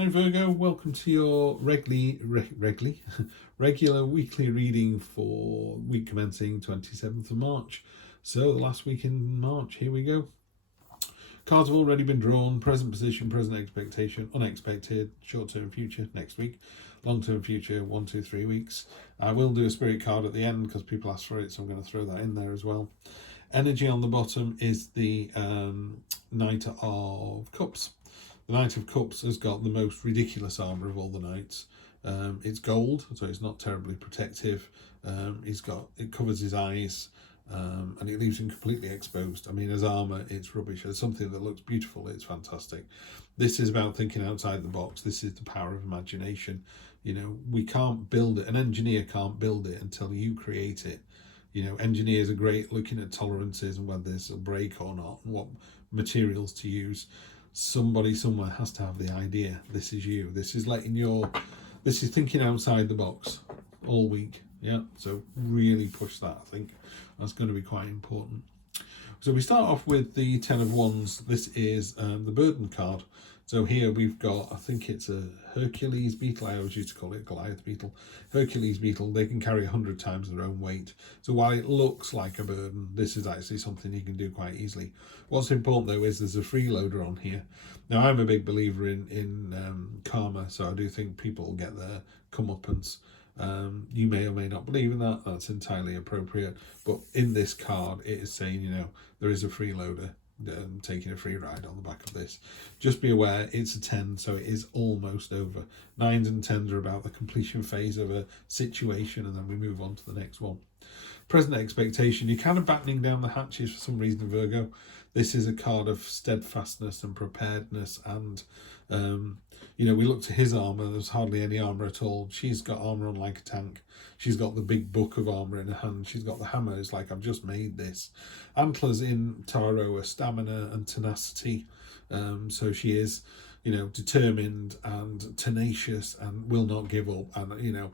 Hi Virgo, welcome to your regular weekly reading for week commencing 27th of March. So the last week in March, here we go. Cards have already been drawn. Present position, present expectation, unexpected, short-term future next week, long-term future 1, 2, 3 weeks. I will do a spirit card at the end because people asked for it, so I'm going to throw that in there as well. Energy on the bottom is the Knight of Cups. The Knight of Cups has got the most ridiculous armour of all the knights. It's gold, so it's not terribly protective. It covers his eyes, and it leaves him completely exposed. I mean, as armour, it's rubbish. As something that looks beautiful, it's fantastic. This is about thinking outside the box. This is the power of imagination. You know, we can't build it. An engineer can't build it until you create it. You know, engineers are great looking at tolerances and whether there's a break or not, and what materials to use. Somebody somewhere has to have the idea. This is you. This is thinking outside the box all week. Yeah, so really push that. I think that's going to be quite important. So we start off with the Ten of Wands. This is the burden card. So here we've got, I think it's a Hercules beetle. I always used to call it Goliath beetle. Hercules beetle, they can carry 100 times their own weight. So while it looks like a burden, this is actually something you can do quite easily. What's important though is there's a freeloader on here. Now I'm a big believer in karma, so I do think people will get their comeuppance. You may or may not believe in that. That's entirely appropriate. But in this card, it is saying, you know, there is a freeloader. Taking a free ride on the back of this. Just be aware it's a 10, so it is almost over. 9s and 10s are about the completion phase of a situation, and then we move on to the next one. Present expectation, you're kind of battening down the hatches for some reason, Virgo. This is a card of steadfastness and preparedness, and you know, we looked at his armour. There's hardly any armour at all. She's got armour on like a tank. She's got the big book of armour in her hand. She's got the hammer. It's like, I've just made this. Antlers in tarot are stamina and tenacity. So she is, you know, determined and tenacious and will not give up. And, you know,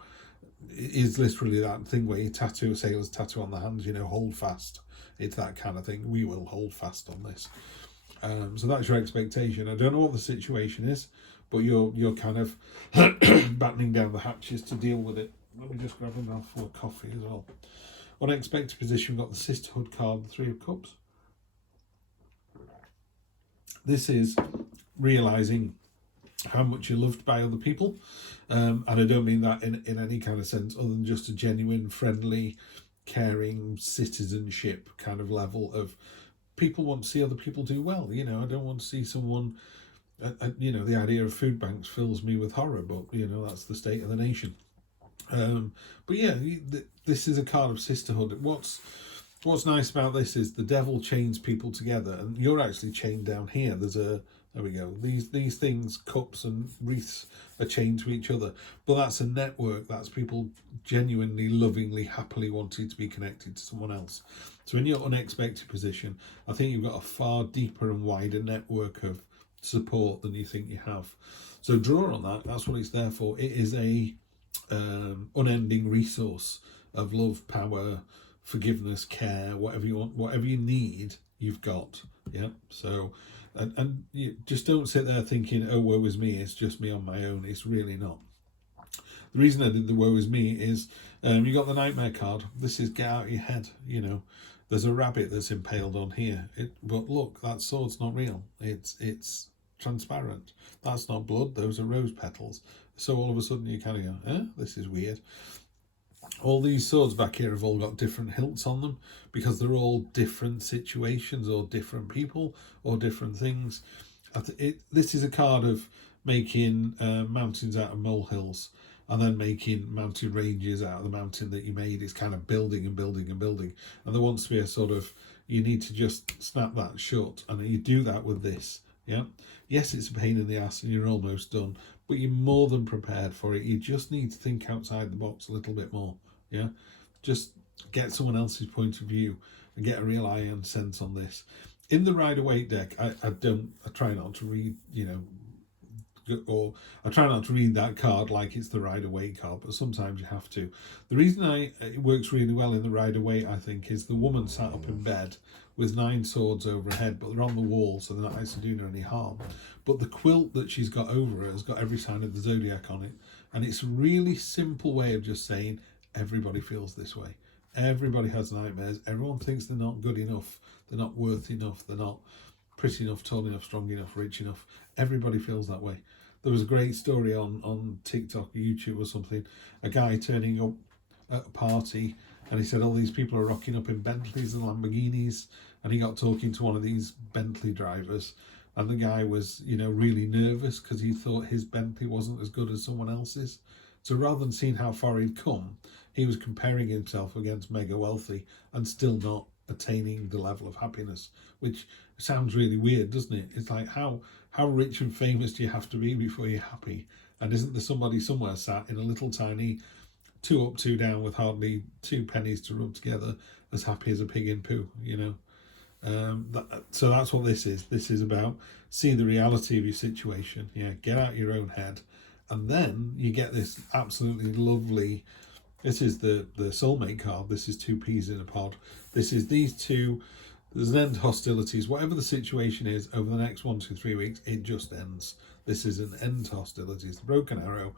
it is literally that thing where you tattoo a sailor's tattoo on the hands, you know, hold fast. It's that kind of thing. We will hold fast on this. So that's your expectation. I don't know what the situation is, but you're kind of battening down the hatches to deal with it. Let me just grab a mouthful of coffee as well. Unexpected position, we've got the Sisterhood card, the Three of Cups. This is realising how much you're loved by other people. And I don't mean that in any kind of sense other than just a genuine, friendly, caring citizenship kind of level of people want to see other people do well. You know, I don't want to see someone, you know, the idea of food banks fills me with horror, but, you know, that's the state of the nation. But yeah, this is a card of sisterhood. What's nice about this is the devil chains people together, and you're actually chained down here. There we go. These things, cups and wreaths, are chained to each other. But that's a network. That's people genuinely, lovingly, happily wanting to be connected to someone else. So in your unexpected position, I think you've got a far deeper and wider network of support than you think you have. So draw on that. That's what it's there for. It is a unending resource of love, power, forgiveness, care, whatever you want, whatever you need, you've got. Yeah. So, and you just don't sit there thinking, oh, woe is me, it's just me on my own. It's really not. The reason I did the woe is me is you got the nightmare card. This is get out of your head. You know, there's a rabbit that's impaled on here. But look, that sword's not real. It's transparent. That's not blood. Those are rose petals. So all of a sudden you kind of go, this is weird. All these swords back here have all got different hilts on them because they're all different situations or different people or different things. This is a card of making mountains out of molehills and then making mountain ranges out of the mountain that you made. It's kind of building and building and building. And there wants to be a sort of, you need to just snap that shut. And you do that with this. Yeah. Yes, it's a pain in the ass and you're almost done, but you're more than prepared for it. You just need to think outside the box a little bit more. Yeah. Just get someone else's point of view and get a real iron sense on this. In the Rider-Waite deck, I try not to read, you know, or I try not to read that card like it's the Rider-Waite card, but sometimes you have to. The reason it works really well in the Rider-Waite, I think, is the woman sat up in bed with 9 swords over her head, but they're on the wall, so they're not actually doing her any harm. But the quilt that she's got over her has got every sign of the zodiac on it. And it's a really simple way of just saying, everybody feels this way. Everybody has nightmares. Everyone thinks they're not good enough. They're not worth enough. They're not pretty enough, tall enough, strong enough, rich enough. Everybody feels that way. There was a great story on TikTok, YouTube or something. A guy turning up at a party, and he said all these people are rocking up in Bentleys and Lamborghinis, and he got talking to one of these Bentley drivers, and the guy was, really nervous because he thought his Bentley wasn't as good as someone else's. So rather than seeing how far he'd come, he was comparing himself against mega wealthy and still not attaining the level of happiness, which sounds really weird, doesn't it? It's like, how rich and famous do you have to be before you're happy? And isn't there somebody somewhere sat in a little tiny 2 up, 2 down with hardly 2 pennies to rub together, as happy as a pig in poo, So that's what this is. This is about see the reality of your situation. Get out your own head. And then you get this absolutely lovely, this is the soulmate card. This is 2 peas in a pod. This is these two. There's an end to hostilities. Whatever the situation is over the next 1 to 3 weeks, it just ends. This is an end to hostilities, the broken arrow.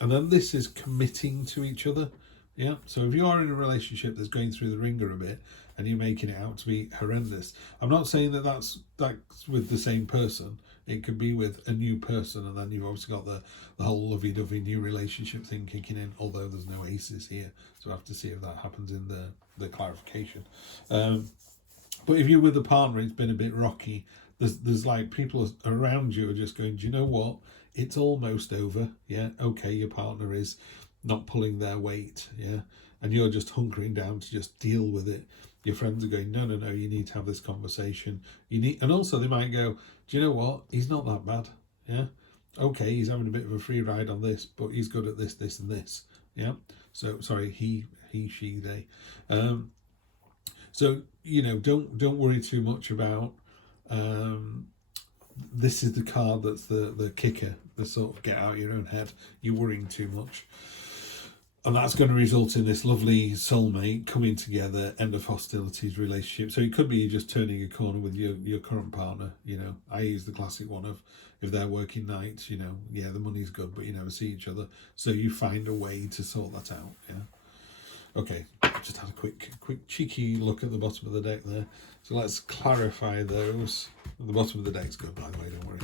And then this is committing to each other. Yeah. So if you are in a relationship that's going through the ringer a bit and you're making it out to be horrendous, I'm not saying that's with the same person. It could be with a new person, and then you've obviously got the whole lovey-dovey new relationship thing kicking in, although there's no aces here. So I have to see if that happens in the clarification. But if you're with a partner, it's been a bit rocky. There's like people around you are just going, do you know what? It's almost over. Yeah. Okay. Your partner is not pulling their weight. Yeah. And you're just hunkering down to just deal with it. Your friends are going, no, you need to have this conversation. And also they might go, do you know what? He's not that bad. Yeah. Okay. He's having a bit of a free ride on this, but he's good at this, this and this. Yeah. So sorry, he, she, they. So, don't worry too much about, this is the card that's the kicker, the sort of get out your own head. You're worrying too much. And that's going to result in this lovely soulmate coming together, end of hostilities relationship. So it could be you just turning a corner with your current partner. I use the classic one of, if they're working nights, the money's good, but you never see each other. So you find a way to sort that out. Yeah. Okay, just had a quick cheeky look at the bottom of the deck there. So let's clarify those. The bottom of the deck's good, by the way, don't worry.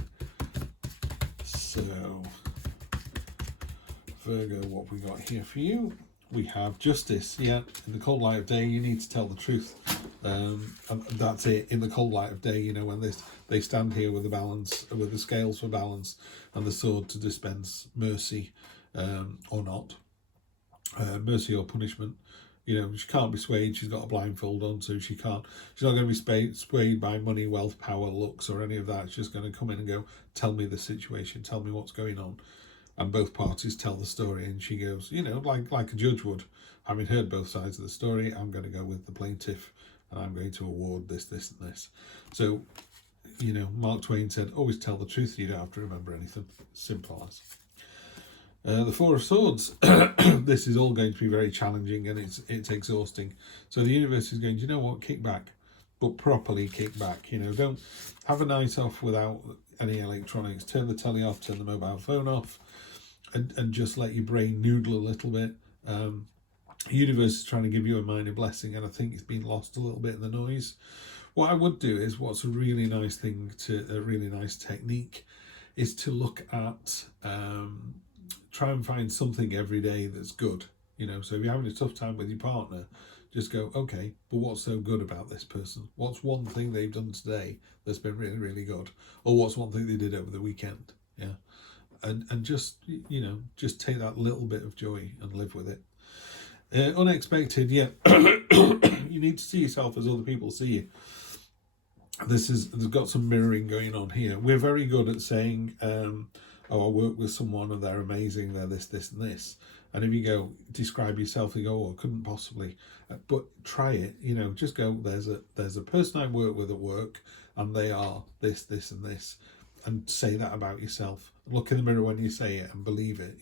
So, Virgo, what we got here for you? We have justice. Yeah, in the cold light of day, you need to tell the truth. And that's it. In the cold light of day, when they stand here with the balance, with the scales for balance, and the sword to dispense mercy, or not. Mercy or punishment. She can't be swayed. She's got a blindfold on, so she's not going to be swayed by money, wealth, power, looks, or any of that. She's just going to come in and go, tell me the situation, tell me what's going on. And both parties tell the story, and she goes, like a judge would, having heard both sides of the story, I'm going to go with the plaintiff, and I'm going to award this, this, and this. So, Mark Twain said, always tell the truth, you don't have to remember anything. Simple as. The Four of Swords. This is all going to be very challenging, and it's exhausting. So the universe is going, do you know what? Kick back, but properly kick back. Don't have a night off without any electronics. Turn the telly off, turn the mobile phone off, and just let your brain noodle a little bit. The universe is trying to give you a minor blessing, and I think it's been lost a little bit in the noise. What I would do is, what's a really nice technique, is to look at, try and find something every day that's good. So if you're having a tough time with your partner, just go, okay, but what's so good about this person? What's one thing they've done today that's been really, really good? Or what's one thing they did over the weekend? Yeah. And just, just take that little bit of joy and live with it. Unexpected, yeah. You need to see yourself as other people see you. There's got some mirroring going on here. We're very good at saying, I work with someone and they're amazing, they're this, this, and this. And if you go, describe yourself, you go, I couldn't possibly. But try it, just go, there's a person I work with at work, and they are this, this, and this. And say that about yourself. Look in the mirror when you say it and believe it,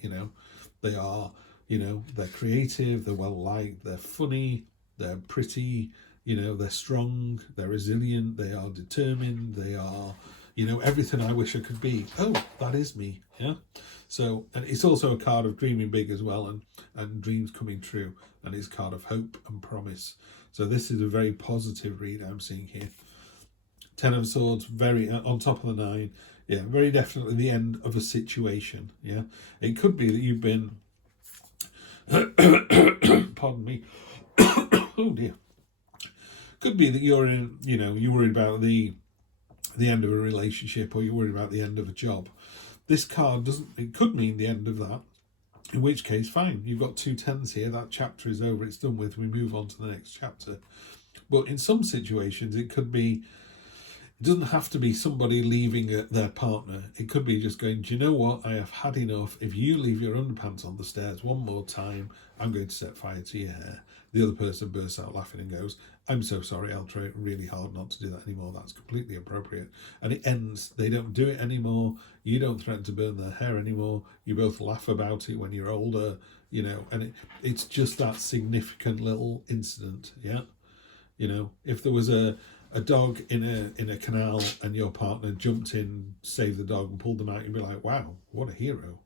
They are, they're creative, they're well-liked, they're funny, they're pretty, they're strong, they're resilient, they are determined, they are, everything I wish I could be. Oh, that is me. Yeah. So, and it's also a card of dreaming big as well, and dreams coming true, and it's a card of hope and promise. So this is a very positive read I'm seeing here. 10 of Swords, very on top of the 9. Yeah, very definitely the end of a situation. Yeah, it could be that you've been, pardon me. Oh dear. Could be that you're in, you're worried about the end of a relationship, or you're worried about the end of a job. This card it could mean the end of that, in which case, fine, you've got 2 10s here, that chapter is over, it's done with, we move on to the next chapter. But in some situations, it doesn't have to be somebody leaving their partner. It could be just going, do you know what, I have had enough. If you leave your underpants on the stairs one more time, I'm going to set fire to your hair. The other person bursts out laughing and goes, I'm so sorry, I'll try really hard not to do that anymore. That's completely appropriate. And it ends. They don't do it anymore. You don't threaten to burn their hair anymore. You both laugh about it when you're older, and it's just that significant little incident. Yeah. If there was a dog in a canal and your partner jumped in, saved the dog and pulled them out, you'd be like, wow, what a hero.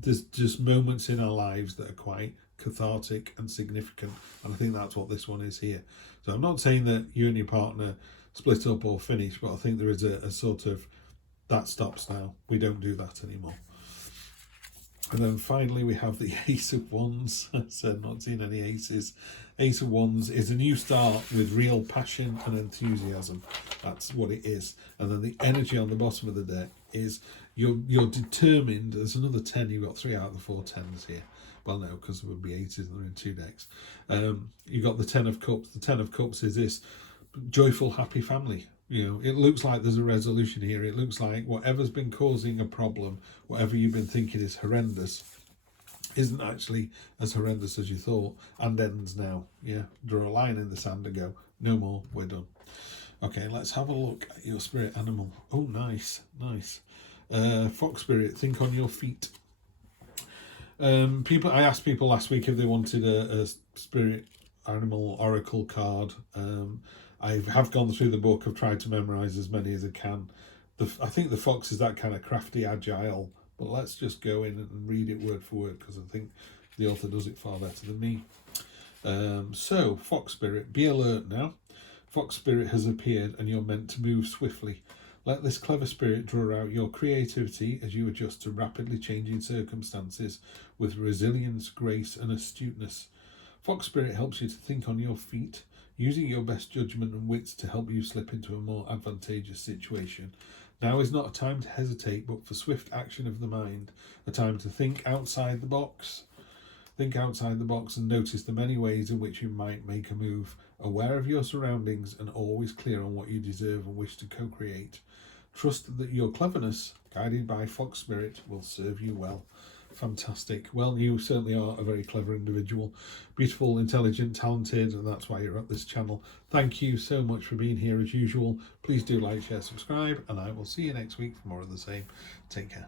There's just moments in our lives that are quite cathartic and significant, and I think that's what this one is here. So I'm not saying that you and your partner split up or finish, but I think there is a sort of, that stops now, we don't do that anymore. And then finally we have the Ace of Wands. So not seen any aces. Ace of Wands is a new start with real passion and enthusiasm. That's what it is. And then the energy on the bottom of the deck is you're determined. There's another 10. You've got 3 out of the 4 10s here. Well, no, because there would be aces and they're in 2 decks. You've got the 10 of Cups. The 10 of Cups is this joyful, happy family. It looks like there's a resolution here. It looks like whatever's been causing a problem, whatever you've been thinking is horrendous, isn't actually as horrendous as you thought, and ends now. Yeah, draw a line in the sand and go, no more, we're done. Okay, let's have a look at your spirit animal. Oh, nice. Fox spirit, think on your feet. I asked people last week if they wanted a spirit animal oracle card. I have gone through the book. I've tried to memorise as many as I can. I think the fox is that kind of crafty, agile, but let's just go in and read it word for word, because I think the author does it far better than me. So, Fox Spirit, be alert now. Fox Spirit has appeared and you're meant to move swiftly. Let this clever spirit draw out your creativity as you adjust to rapidly changing circumstances with resilience, grace and astuteness. Fox Spirit helps you to think on your feet, using your best judgment and wits to help you slip into a more advantageous situation. Now is not a time to hesitate, but for swift action of the mind, a time to think outside the box. Think outside the box and notice the many ways in which you might make a move, aware of your surroundings and always clear on what you deserve and wish to co-create. Trust that your cleverness, guided by Fox Spirit, will serve you well. Fantastic. Well, you certainly are a very clever individual. Beautiful, intelligent, talented, and that's why you're at this channel. Thank you so much for being here as usual. Please do like, share, subscribe, and I will see you next week for more of the same. Take care.